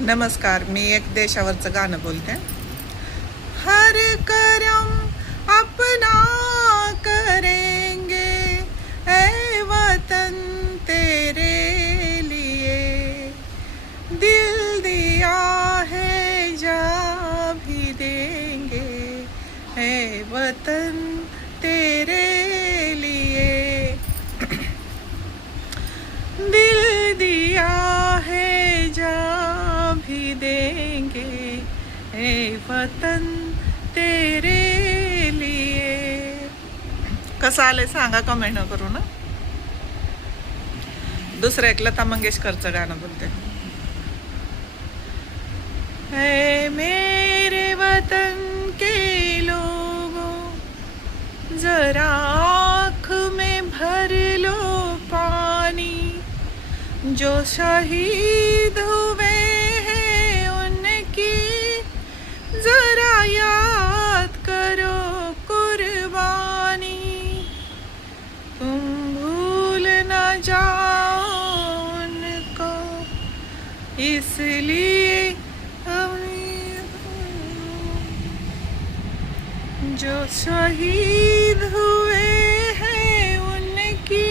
नमस्कार, मी एक देशावरचं गाणं बोलते. हर करम अपना करेंगे ए वतन तेरे लिए, दिल दिया है जा भी देंगे ए वतन तेरे लिए, दिल दिया है जा भी देंगे ए वतन तेरे लिए. कसं आलंय सांगा कमेंट करू ना. दुसरं एक लता मंगेशकरचं गाणं बोलते. है मेरे वतन के लोगों, जरा आँख में भर लो पानी, जो शहीद हुए हैं उनकी जरा याद करो कुर्बानी, तुम भूल न जाओ उनको इसलिए जो शहीद हुए हैं उनकी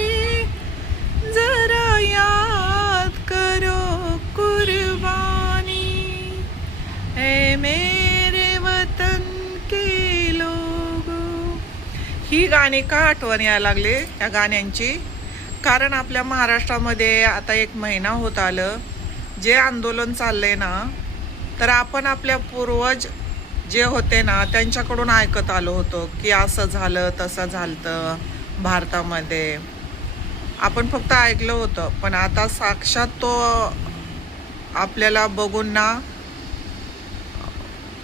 जरा याद करो कुर्बानी, है मेरे वतन के लोगों. ही गाणी का आठवण यायला लागले या गाण्यांची? कारण आपल्या महाराष्ट्रामध्ये आता 1 महिना होत आलं जे आंदोलन चाललंय ना, तर आपण आपल्या पूर्वज जे होते ना त्यांच्याकडून ऐकत आलो होतो की असं झालं तसं झालं भारतामध्ये. आपण फक्त ऐकलं होतं, पण आता साक्षात तो आपल्याला बघून ना,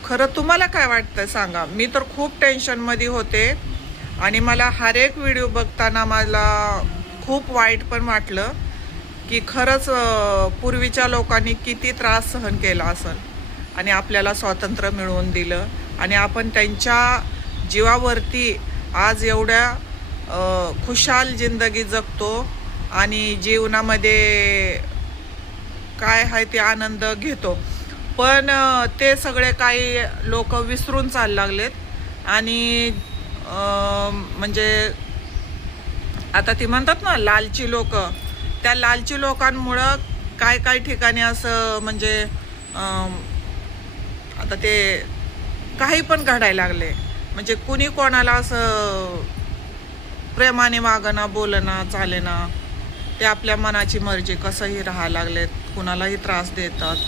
खरं तुम्हाला काय वाटतं सांगा. मी तर खूप टेन्शनमध्ये होते आणि मला हर एक व्हिडिओ बघताना मला खूप वाईट पण वाटलं की खरंच पूर्वीच्या लोकांनी किती त्रास सहन केला असेल आणि आपल्याला स्वातंत्र्य मिळवून दिलं, आणि आपण त्यांच्या जीवावरती आज एवढ्या खुशाल जिंदगी जगतो आणि जीवनामध्ये काय आहे ते आनंद घेतो. पण ते सगळे काही लोक विसरून चालले लागलेत. आणि म्हणजे आता ती म्हणतात ना लालची लोक, त्या लालची लोकांमुळं काय ठिकाणी असं म्हणजे आता ते काही पण घडायला लागले. म्हणजे कुणी कोणाला असं प्रेमाने वागणं बोलणं चालेना, ते आपल्या मनाची मर्जी कसंही राहायला लागलेत, कुणालाही त्रास देतात.